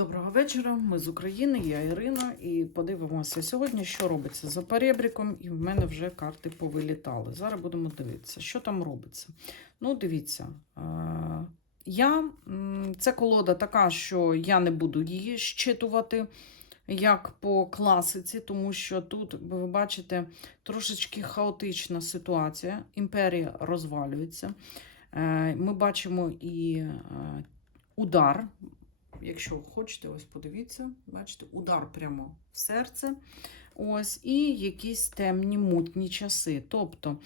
Доброго вечора, ми з України, я Ірина, і подивимося сьогодні, що робиться за перебріком, і в мене вже карти повилітали. Зараз будемо дивитися, що там робиться. Ну, дивіться, е, я, це колода така, що я не буду її щитувати, як по класиці, тому що тут, ви бачите, трошечки хаотична ситуація. Імперія розвалюється. Е, Ми бачимо і е, удар. Якщо хочете, ось подивіться, бачите, удар прямо в серце. Ось, і якісь темні мутні часи. Тобто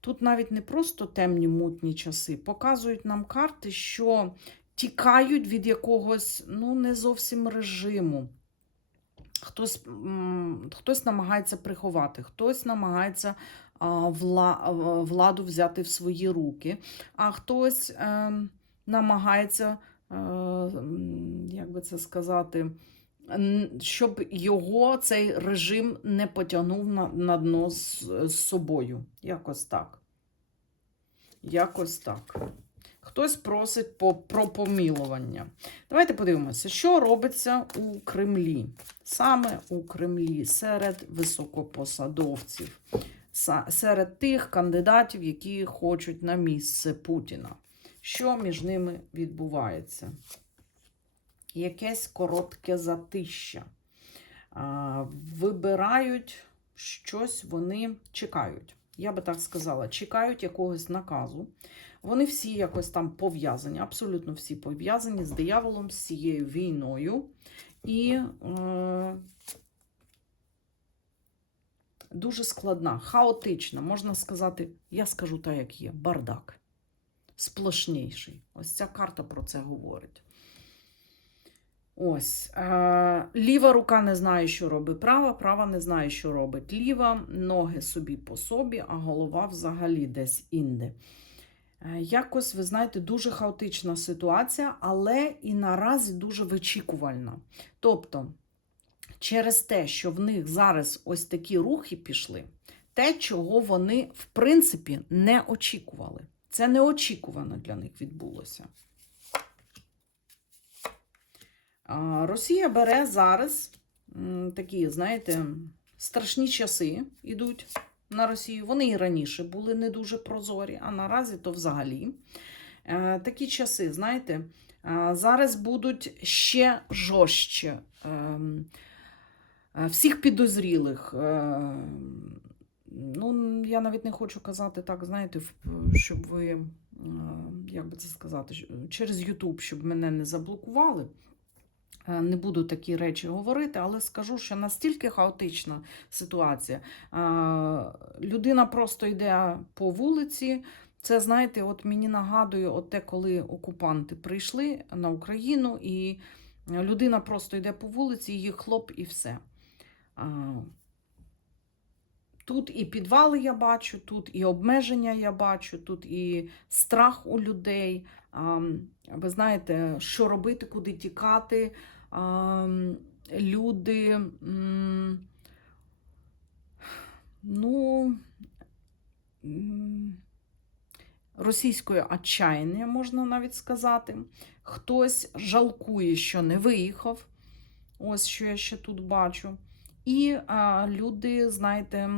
тут навіть не просто темні мутні часи, показують нам карти, що тікають від якогось ну, не зовсім режиму. Хтось, хтось намагається приховати, хтось намагається владу взяти в свої руки, а хтось е, намагається як би це сказати, щоб його цей режим не потягнув на, на дно з, з собою. Якось так. Якось так. Хтось просить по, про помілування. Давайте подивимося, що робиться у Кремлі. Саме у Кремлі серед високопосадовців, серед тих кандидатів, які хочуть на місце Путіна. Що між ними відбувається? Якесь коротке затища. Вибирають щось, вони чекають. Я би так сказала, чекають якогось наказу. Вони всі якось там пов'язані, абсолютно всі пов'язані з дияволом, з цією війною. І е, дуже складна, хаотична, можна сказати, я скажу так, як є, бардак сплошніший. Ось ця карта про це говорить. Ось. Е, ліва рука не знає, що робить права, права не знає, що робить ліва, ноги собі по собі, а голова взагалі десь інде. Е, якось, ви знаєте, дуже хаотична ситуація, але і наразі дуже вичікувальна. Тобто, через те, що в них зараз ось такі рухи пішли, те, чого вони, в принципі, не очікували. Це неочікувано для них відбулося. Росія бере зараз такі, знаєте, страшні часи йдуть на Росію. Вони і раніше були не дуже прозорі, а наразі то взагалі. Е, Такі часи, знаєте, е, зараз будуть ще жорстче. Ем, е, Всіх підозрілих. Я навіть не хочу казати так, знаєте, щоб ви, е, як би це сказати, через YouTube, щоб мене не заблокували. Е, Не буду такі речі говорити, але скажу, що настільки хаотична ситуація. Е, Людина просто йде по вулиці. Це, знаєте, от мені нагадує от те, коли окупанти прийшли на Україну, і людина просто йде по вулиці, її хлоп і все. Тут і підвали я бачу, тут і обмеження я бачу, тут і страх у людей. Ви знаєте, що робити, куди тікати. Люди, ну, російською отчаяння, можна навіть сказати. Хтось жалкує, що не виїхав. Ось що я ще тут бачу. І а, люди, знаєте,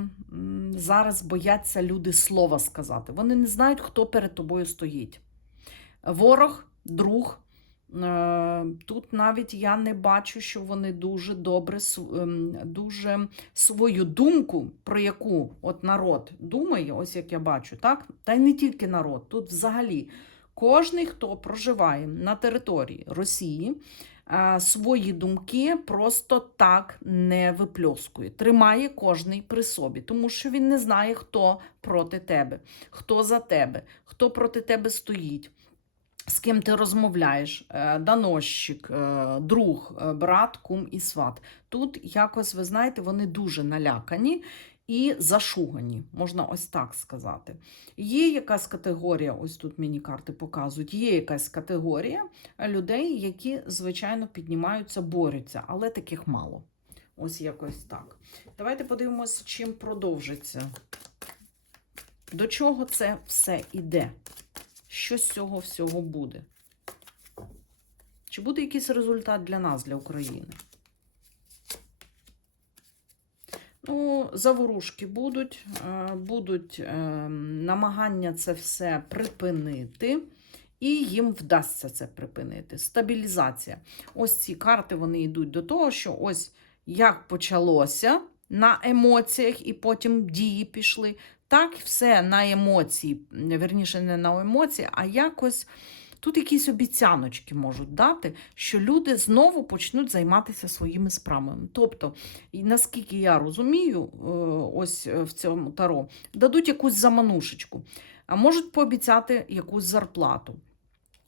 зараз бояться люди слова сказати. Вони не знають, хто перед тобою стоїть. Ворог, друг. Е, Тут навіть я не бачу, що вони дуже добре, ем, дуже свою думку, про яку от народ думає, ось як я бачу, так? Та й не тільки народ, тут взагалі кожний, хто проживає на території Росії, свої думки просто так не випльоскує. Тримає кожний при собі, тому що він не знає, хто проти тебе, хто за тебе, хто проти тебе стоїть. З ким ти розмовляєш, Е, доносчик, е, друг, е, брат, кум і сват. Тут якось, ви знаєте, вони дуже налякані і зашугані, можна ось так сказати. Є якась категорія, ось тут мені карти показують, є якась категорія людей, які, звичайно, піднімаються, борються, але таких мало. Ось якось так. Давайте подивимося, чим продовжиться. До чого це все іде? Що з цього всього буде? Чи буде якийсь результат для нас, для України? Ну, заворушки будуть, е, будуть е, намагання це все припинити, і їм вдасться це припинити. Стабілізація. Ось ці карти вони йдуть до того, що ось як почалося на емоціях, і потім дії пішли. Так, все на емоції, верніше, не на емоції, а якось тут якісь обіцяночки можуть дати, що люди знову почнуть займатися своїми справами. Тобто, і наскільки я розумію, е, ось е, в цьому таро, дадуть якусь заманушечку, а можуть пообіцяти якусь зарплату,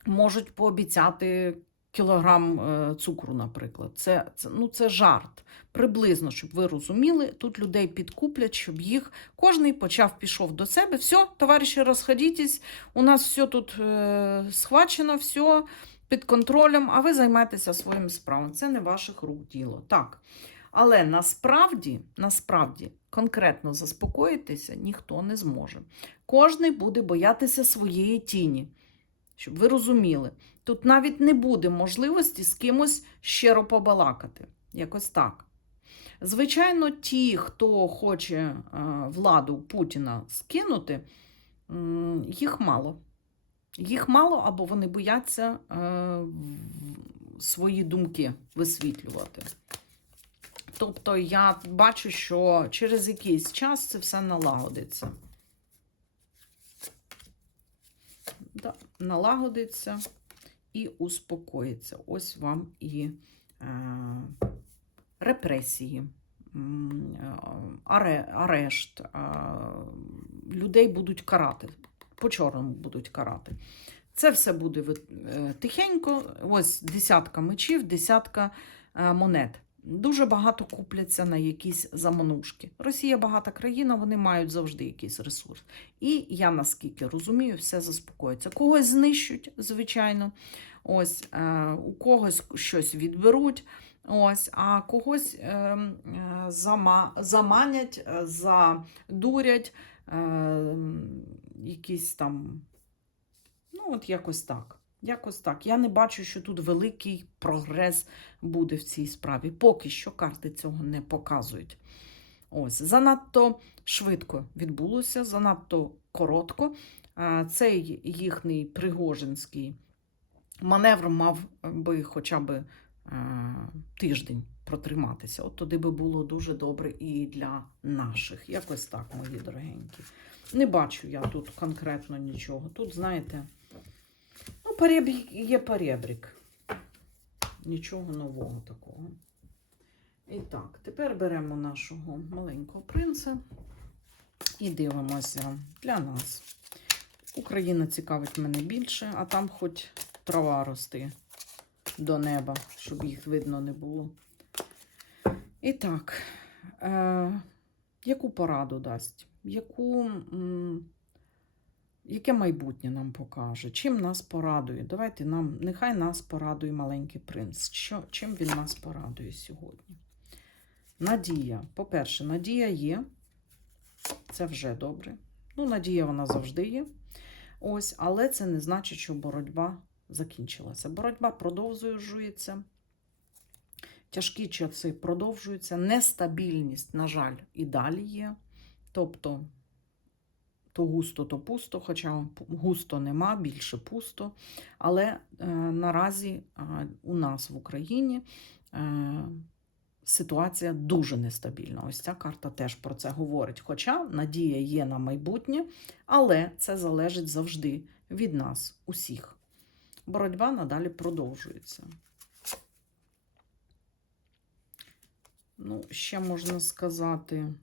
можуть пообіцяти кілограм е, цукру, наприклад. Це, це, ну, це жарт. Приблизно, щоб ви розуміли, тут людей підкуплять, щоб їх кожний почав пішов до себе. Все, товариші, розходітесь, у нас все тут е, схвачено, все під контролем, а ви займаєтеся своїм справами. Це не ваших рук діло. Так. Але насправді, насправді, конкретно заспокоїтися ніхто не зможе. Кожний буде боятися своєї тіні, щоб ви розуміли. Тут навіть не буде можливості з кимось щиро побалакати. Якось так. Звичайно, ті, хто хоче е, владу Путіна скинути, їх мало. Їх мало, або вони бояться е, свої думки висвітлювати. Тобто я бачу, що через якийсь час це все налагодиться. Да, налагодиться і успокоїться. Ось вам і е, репресії, е, аре, арешт. е, людей будуть карати. По чорному будуть карати. Це все буде е, тихенько. Ось десятка мечів, десятка е, монет. Дуже багато купляться на якісь заманушки. Росія багата країна, вони мають завжди якийсь ресурс. І я наскільки розумію, все заспокоїться. Когось знищуть, звичайно. Ось е, у когось щось відберуть. Ось, а когось е, е, зама, заманять, задурять, якісь там. Ну, от якось так. Якось так. Я не бачу, що тут великий прогрес буде в цій справі. Поки що карти цього не показують. Ось, занадто швидко відбулося, занадто коротко. Цей їхній пригожинський маневр мав би хоча б тиждень протриматися. От туди би було дуже добре і для наших. Якось так, мої дорогенькі. Не бачу я тут конкретно нічого. Тут, знаєте, перебрік є перебрік. Нічого нового такого. І так, тепер беремо нашого маленького принца і дивимося для нас. Україна цікавить мене більше, а там хоч трава рости до неба, щоб їх видно не було. І так, е, яку пораду дасть? Яку, м, яке майбутнє нам покаже? Чим нас порадує? Давайте нам, нехай нас порадує маленький принц. Що, чим він нас порадує сьогодні? Надія. По-перше, надія є. Це вже добре. Ну, надія вона завжди є. Ось, але це не значить, що боротьба закінчилася. Боротьба продовжується. Тяжкі часи продовжуються. Нестабільність, на жаль, і далі є. Тобто, то густо, то пусто, хоча густо нема, більше пусто. Але е, наразі е, у нас в Україні е, ситуація дуже нестабільна. Ось ця карта теж про це говорить. Хоча надія є на майбутнє, але це залежить завжди від нас, усіх. Боротьба надалі продовжується. Ну, ще можна сказати.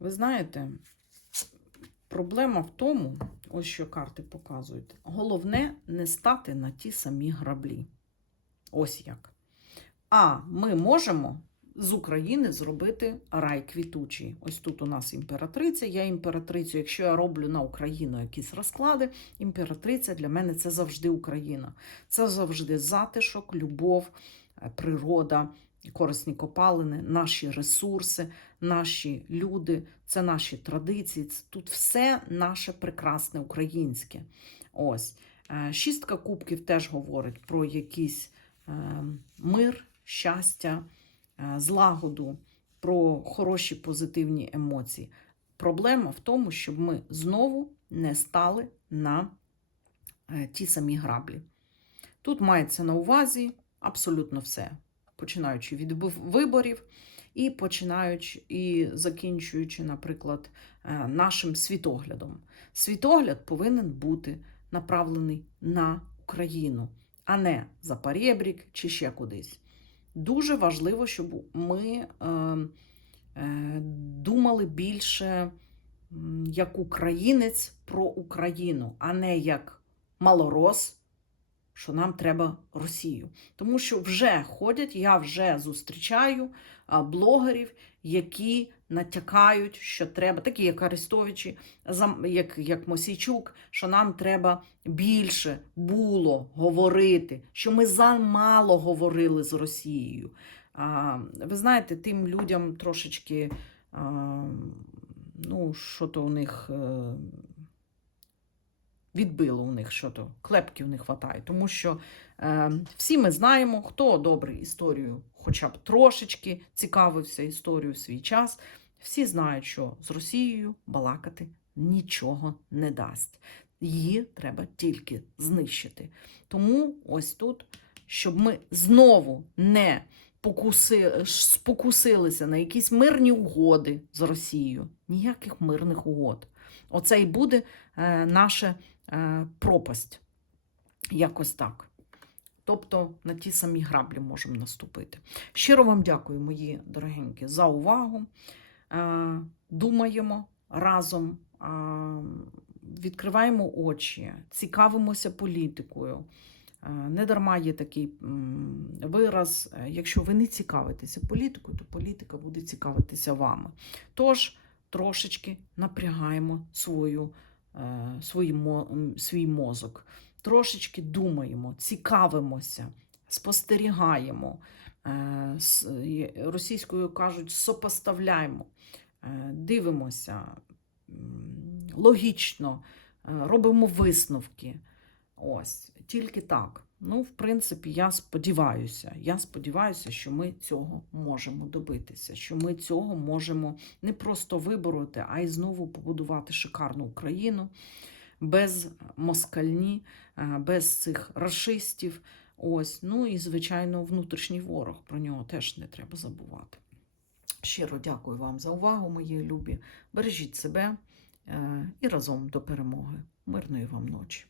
Ви знаєте, проблема в тому, ось що карти показують. Головне не стати на ті самі граблі. Ось як. А ми можемо з України зробити рай квітучий. Ось тут у нас імператриця. Я імператрицю, якщо я роблю на Україну якісь розклади, імператриця для мене це завжди Україна. Це завжди затишок, любов, е, природа, корисні копалини, наші ресурси, наші люди, це наші традиції. Це тут все наше прекрасне українське. Ось. Е, Шістка кубків теж говорить про якийсь е, мир, щастя, е, злагоду, про хороші позитивні емоції. Проблема в тому, щоб ми знову не стали на ті самі граблі. Тут мається на увазі абсолютно все, починаючи від виборів і починаючи і закінчуючи, наприклад, е, нашим світоглядом. Світогляд повинен бути направлений на Україну, а не за Парєбрік чи ще кудись. Дуже важливо, щоб ми е, е, думали більше як українець про Україну, а не як малорос, що нам треба Росію. Тому що вже ходять, я вже зустрічаю блогерів, які натякають, що треба, такі як Арестовичі, як, як Мосійчук, що нам треба більше було говорити, що ми замало говорили з Росією. А, ви знаєте, тим людям трошечки, а, ну, що то у них. Відбило у них що то, клепки у них хватає. Тому що е, всі ми знаємо, хто добре історію, хоча б трошечки цікавився історією в свій час. Всі знають, що з Росією балакати нічого не дасть. Її треба тільки знищити. Тому ось тут, щоб ми знову не покуси, спокусилися на якісь мирні угоди з Росією. Ніяких мирних угод. Оце і буде е, наша е, пропасть. Якось так. Тобто на ті самі граблі можемо наступити. Щиро вам дякую, мої дорогенькі, за увагу. Е, Думаємо разом, е, відкриваємо очі, цікавимося політикою. Е, Не дарма є такий вираз: е, якщо ви не цікавитеся політикою, то політика буде цікавитися вами. Тож трошечки напрягаємо свою, е, свій мозок, трошечки думаємо, цікавимося, спостерігаємо. е, Російською кажуть, сопоставляємо, е, дивимося логічно, е, робимо висновки. Ось, тільки так. Ну, в принципі, я сподіваюся, я сподіваюся, що ми цього можемо добитися, що ми цього можемо не просто вибороти, а й знову побудувати шикарну Україну без москальні, е, без цих расистів. Ось, ну і звичайно, внутрішній ворог. Про нього теж не треба забувати. Щиро дякую вам за увагу, мої любі. Бережіть себе е, і разом до перемоги. Мирної вам ночі.